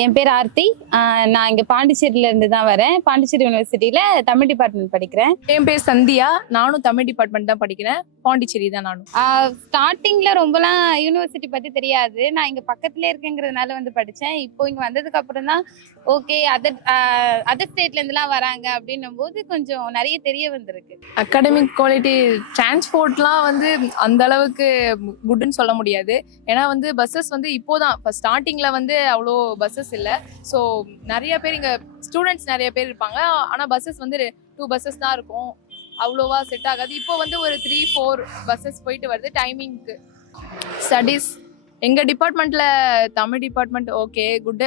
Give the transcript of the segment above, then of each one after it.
என் பேர் ஆர்த்தி. நான் இங்க பாண்டிச்சேரியில இருந்து தான் வரேன். பாண்டிச்சேரி யூனிவர்சிட்டியில தமிழ் டிபார்ட்மெண்ட் படிக்கிறேன். என் பேர் சந்தியா. நானும் தமிழ் டிபார்ட்மெண்ட் தான் படிக்கிறேன். பாண்டிச்சேரி தான் நானும். ஸ்டார்டிங்ல ரொம்பலாம் யூனிவர்சிட்டி பத்தி தெரியாது. நான் இங்க பக்கத்துலேயே இருக்கேங்கிறதுனால வந்து படிச்சேன். இப்போ இங்க வந்ததுக்கு அப்புறம் தான் ஓகே அதர் ஸ்டேட்ல இருந்துலாம் வராங்க அப்படின்னும் போது கொஞ்சம் நிறைய தெரிய வந்திருக்கு. அகாடமிக் குவாலிட்டி டிரான்ஸ்போர்ட்லாம் வந்து அந்த அளவுக்கு குட்னு சொல்ல முடியாது. ஏன்னா வந்து பஸ்ஸஸ் வந்து இப்போதான் இப்போ ஸ்டார்டிங்ல வந்து அவ்வளோ பஸ்ஸஸ் இல்லை. ஸோ நிறைய பேர் இங்கே ஸ்டூடெண்ட்ஸ் நிறைய பேர் இருப்பாங்க. ஆனால் பஸ்ஸஸ் வந்து 2 பஸ்ஸஸ் தான் இருக்கும். அவ்வளோவா செட் ஆகாது. இப்போ வந்து ஒரு 3-4 பஸ்ஸஸ் போயிட்டு வருது டைமிங்க்கு. ஸ்டடீஸ் எங்கள் டிபார்ட்மெண்ட்டில் தமிழ் டிபார்ட்மெண்ட் ஓகே குட்டு.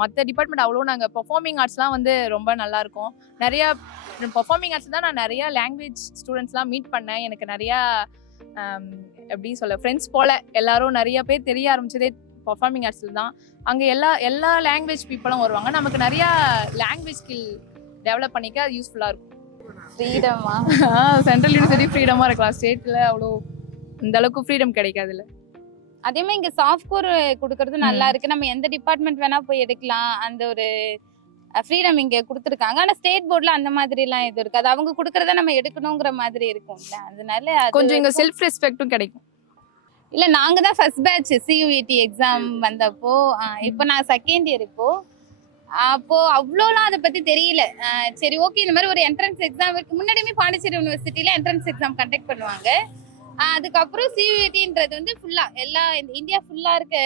மற்ற டிபார்ட்மெண்ட் அவ்வளோ நாங்கள் பெர்ஃபார்மிங் ஆர்ட்ஸ்லாம் வந்து ரொம்ப நல்லாயிருக்கும். நிறையா பெர்ஃபார்மிங் ஆர்ட்ஸ் தான் நான் நிறையா லாங்குவேஜ் ஸ்டூடெண்ட்ஸ்லாம் மீட் பண்ணேன். எனக்கு நிறையா எப்படி சொல்ல ஃப்ரெண்ட்ஸ் போல் எல்லாரும் நிறைய பேர் தெரிய ஆரம்பிச்சதே பெர்ஃபார்மிங் ஆர்ட்ஸில் தான். அங்கே எல்லா லாங்குவேஜ் பீப்புளும் வருவாங்க. நமக்கு நிறையா லாங்குவேஜ் ஸ்கில் டெவலப் பண்ணிக்க அது யூஸ்ஃபுல்லாக இருக்கும். ஃப்ரீடமா சென்ட்ரல் யூனிவர்சிட்டி ஃப்ரீடமாக இருக்கலாம். ஸ்டேட்டில் அவ்வளோ இந்த அளவுக்கு ஃப்ரீடம் கிடைக்காதுல்ல. அதே மாதிரி இங்க சாஃப்ட் கோர் கொடுக்கறது நல்லா இருக்கு. நம்ம எந்த டிபார்ட்மெண்ட் வேணா போய் எடுக்கலாம். அந்த ஒரு ஃப்ரீடம் இங்க கொடுத்துருக்காங்க. ஆனா ஸ்டேட் போர்ட்ல அந்த மாதிரி எல்லாம் இது இருக்காது. அவங்க கொடுக்கறத நம்ம எடுக்கணுங்கிற மாதிரி இருக்கும்ல. அதனால கொஞ்சம் இங்க செல்ஃப் ரெஸ்பெக்ட்டும் கிடைக்கும். இல்ல நாங்க தான் ஃபர்ஸ்ட் பேட்ச் CUET எக்ஸாம் வந்தப்போ, இப்போ நான் செகண்ட் இயர் இப்போ. அப்போ அவ்வளோலாம் அதை பத்தி தெரியல. சரி ஓகே இந்த மாதிரி ஒரு என்ட்ரன்ஸ் எக்ஸாம் இருக்கு. முன்னாடியுமே பாண்டிச்சேரி யூனிவர்சிட்டியில என்ட்ரன்ஸ் எக்ஸாம் கண்டக்ட் பண்ணுவாங்க. அதுக்கப்புறம் CUETன்றது வந்து ஃபுல்லா எல்லா இந்தியா ஃபுல்லா இருக்க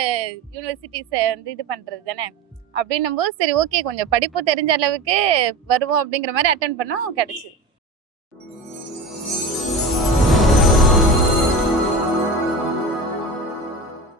யூனிவர்சிட்டிஸ் வந்து இது பண்றது தானே. அப்படின்னும் போது சரி ஓகே கொஞ்சம் படிப்பு தெரிஞ்ச அளவுக்கு வருவோம் அப்படிங்கிற மாதிரி அட்டென்ட் பண்ணோம், கிடைச்சு.